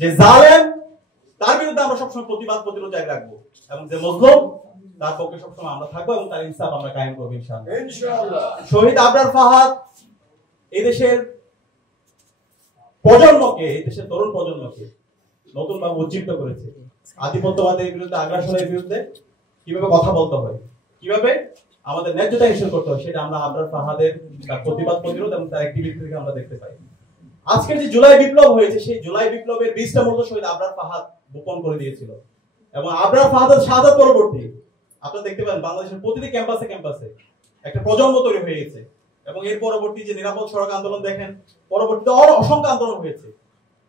যে জালেম তার বিরুদ্ধে আমরা সবসময় প্রতিবাদ প্রতিরোধ জারি রাখবো, এবং যে মজলুম তার পক্ষে সবসময় আমরা থাকবো এবং তার ইনসাফ আমরা কায়েম করবো ইনশাআল্লাহ। শহীদ আবরার ফাহাদ এই দেশের প্রজন্মকে, এই দেশের তরুণ প্রজন্মকে নতুন ভাবে উজ্জীবিত করেছে। আধিপত্যবাদের বিরুদ্ধে, আগ্রাসনের বিরুদ্ধে কিভাবে কথা বলতে হয়, কিভাবে আমাদের ন্যায্যতা ইনশিওর করতে হয়, সেটা আমরা আবরার ফাহাদের তার প্রতিবাদ প্রতিরোধ এবং তার অ্যাক্টিভিটি থেকে আমরা দেখতে পাই। আজকের যে জুলাই বিপ্লব হয়েছে, সেই জুলাই বিপ্লবের বীজটা মূলত শহীদ আবরার ফাহাদ বপন করে দিয়েছিল, এবং আবরার ফাহাদের শাহাদাত পরবর্তী আপনারা দেখতে পান বাংলাদেশের প্রতিটি ক্যাম্পাসে ক্যাম্পাসে একটা প্রজন্ম তৈরি হয়ে গেছে। এবং এর পরবর্তী যে নিরাপদ সড়ক আন্দোলন দেখেন, পরবর্তীতে অসংখ্য আন্দোলন হয়েছে।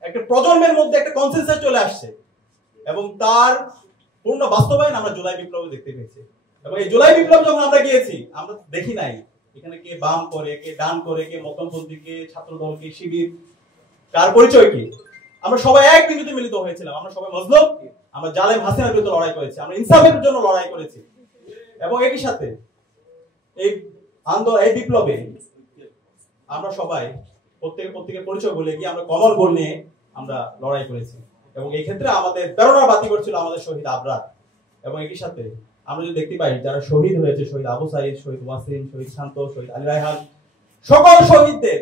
একটা প্রজন্মের মধ্যে একটা কনসেনসাস চলে আসছে, এবং তার পূর্ণ বাস্তবায়ন আমরা জুলাই বিপ্লবে দেখতে পেয়েছি। এবং এই জুলাই বিপ্লব যখন আমরা গিয়েছি, আমরা দেখি নাই এখানে কে বাম করে, কে ডান করে, কে মধ্যপন্থী, কে ছাত্রদল, কে শিবির, কার পরিচয় কি। আমরা সবাই এক বিন্দুতে মিলিত হয়েছিলাম। আমরা সবাই মজলুম, আমরা জালেম হাসিনার বিরুদ্ধে লড়াই করেছি, আমরা ইনসাফের জন্য লড়াই করেছি। এবং একই সাথে এই আন্দোলন, এই বিপ্লবে আমরা সবাই প্রত্যেকের পরিচয় বলে গিয়ে আমরা কমন গোল নিয়ে আমরা লড়াই করেছি। এবং এই ক্ষেত্রে আমাদের প্রেরণা বাতি করছিল আমাদের শহীদ আবরার। এবং একই সাথে আমরা যদি দেখতে পাই যারা শহীদ হয়েছে, শহীদ আবু সাইদ, শহীদ ওয়াসিম, শহীদ শান্ত, শহীদ আলী রায়হান, সকল শহীদদের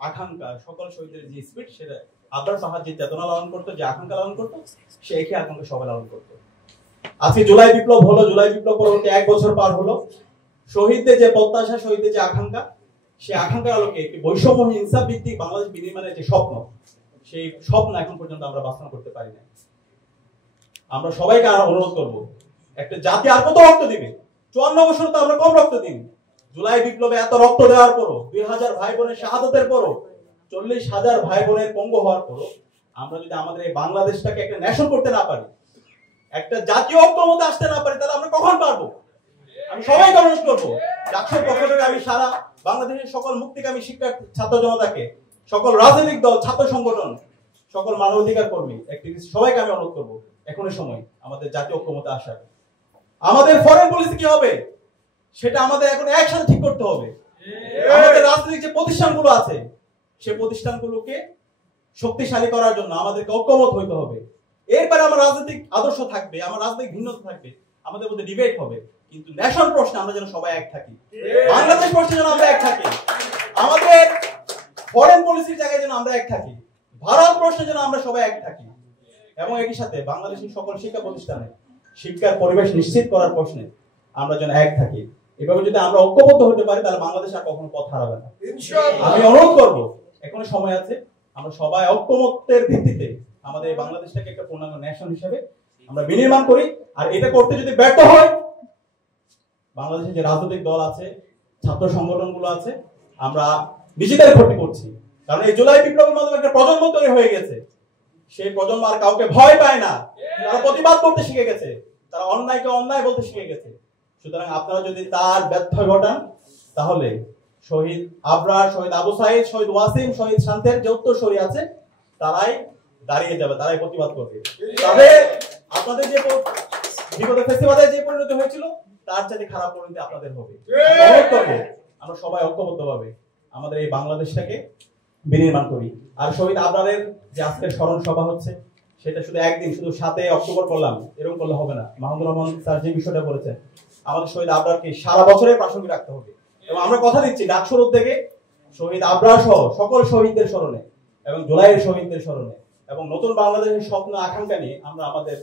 আকাঙ্ক্ষা, সকল শহীদের যে স্পিরিট, সেটা আবরার ফাহাদ যে চেতনা লালন করতো, যে আকাঙ্ক্ষা লালন করতো, সে একই আকাঙ্ক্ষা সবাই লালন করতো। আজকে জুলাই বিপ্লব হলো, জুলাই বিপ্লব পরবর্তী 1 বছর পার হলো। শহীদদের যে প্রত্যাশা, শহীদদের যে আকাঙ্ক্ষা, সেই আকাঙ্ক্ষার আলোকে একটি বৈষম্যহীন ইনসাফ ভিত্তিক বাংলাদেশ বিনির্মাণের যে স্বপ্ন, সেই স্বপ্ন এখন পর্যন্ত আমরা বাস্তবায়ন করতে পারি না। আমরা সবাইকে অনুরোধ করব, একটা জাতি আর কত রক্ত দিবে? 54 বছর তো আমরা কম রক্ত দিই। জুলাই বিপ্লবে এত রক্ত দেওয়ার পরও, 2000 ভাই বোনের শাহাদাতের পরও, 40,000 ভাই বোনের পঙ্গু হওয়ার পরও আমরা যদি আমাদের এই বাংলাদেশটাকে একটা ন্যাশন করতে না পারি, একটা জাতীয় ঐক্যমতে আসতে না পারি, তাহলে আমরা কখন পারবো? আমি সবাইকে অনুরোধ করবো, ডাকসুর পক্ষ থেকে আমি সারা বাংলাদেশের সকল মুক্তিকামী শিক্ষার্থী, ছাত্র জনতাকে, সকল রাজনৈতিক দল, ছাত্র সংগঠন, সকল মানবাধিকার কর্মী, অ্যাক্টিভিস্ট, সবাইকে আমি অনুরোধ করবো এখনই সময় আমাদের জাতীয় ঐক্যমতে আসার। আমাদের ফরেন পলিসি কি হবে সেটা আমাদের এখন একসাথে ঠিক করতে হবে। আমাদের রাজনৈতিক যে প্রতিষ্ঠানগুলো আছে, সেই প্রতিষ্ঠানগুলোকে শক্তিশালী করার জন্য আমাদেরকে ঐক্যমত হইতে হবে। এরপরে আমার রাজনৈতিক আদর্শ থাকবে, আমার রাজনৈতিক ভিন্নতা থাকবে, আমাদের মধ্যে ডিবেট হবে, কিন্তু ন্যাশনাল প্রশ্নে আমরা যেন সবাই এক থাকি, বাংলাদেশ প্রশ্নে যেন আমরা এক থাকি, আমাদের ফরেন পলিসির জায়গায় যেন আমরা এক থাকি, ভারত প্রশ্নে যেন আমরা সবাই এক থাকি। এবং একই সাথে বাংলাদেশের সকল শিক্ষা প্রতিষ্ঠানে শিক্ষার পরিবেশ নিশ্চিত করার প্রশ্নে আমরা যেন এক থাকি। এভাবে যদি আমরা ঐক্যবদ্ধ হতে পারি, তাহলে বাংলাদেশ আর কখনো পথ হারাবে না। আমি অনুরোধ করব, এখনো সময় আছে, আমরা সবাই ঐক্যমত্যের ভিত্তিতে আমাদের এই বাংলাদেশটাকে একটা পূর্ণাঙ্গ ন্যাশন হিসেবে আমরা বিনির্মাণ করি। আর এটা করতে যদি ব্যর্থ হয়, বাংলাদেশে যে রাজনৈতিক দল আছে, ছাত্র সংগঠনগুলো আছে, আমরা নিজেদের ক্ষতি করছি। কারণ এই জুলাই বিপ্লবের মাধ্যমে একটা প্রজন্ম তৈরি হয়ে গেছে, সেই প্রজন্ম আর কাউকে ভয় পায় না, তারা প্রতিবাদ করতে শিখে গেছে, তারা অন্যায়কে অন্যায় বলতে শিখে গেছে। সুতরাং আপনারা যদি তার ব্যর্থ ঘটান, তাহলে শহীদ আবরার, শহীদ আবু সাইদ, শহীদ ওয়াসিম, শহীদ শান্তের যে উত্তরসূরি আছে, তারাই দাঁড়িয়ে যাবে, তারাই প্রতিবাদ করবে। তবে আপনাদের যে বিগত ফেস্টিভালে যে পরিণতি হয়েছিল, তার চাইতে খারাপ পরিণতি আপনাদের হবে। আমরা সবাই ঐক্যবদ্ধভাবে আমাদের এই বাংলাদেশটাকে বিনির্মাণ করি। আর শহীদ আবরারের যে আজকের স্মরণ সভা হচ্ছে, সেটা শুধু একদিন, শুধু 7 অক্টোবর করলাম এরকম করলে হবে না। মাহমুদুর রহমান স্যার যে বিষয়টা বলেছেন, আমাদের শহীদ আবরারকে সারা বছরের প্রাসঙ্গিক রাখতে হবে। এবং আমরা কথা দিচ্ছি, ডাকসুর উদ্যোগে শহীদ আবরার সহ সকল শহীদদের স্মরণে এবং জুলাইয়ের শহীদদের স্মরণে এবং নতুন বাংলাদেশের স্বপ্ন আকাঙ্ক্ষা নিয়ে আমরা আমাদের